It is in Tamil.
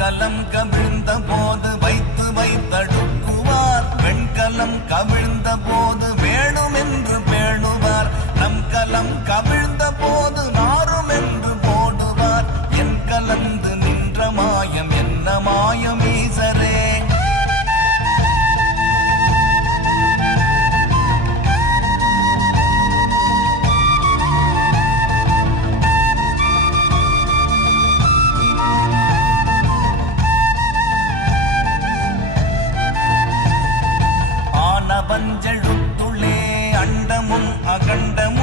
வெண்கலம் கவிழ்ந்த போது வைத்து வைத்தடுக்குவார். வெண்கலம் கவிழ்ந்த போது வேணும் என்று பேணுவார். நம் கலம் கவிழ்ந்த போது అఖండము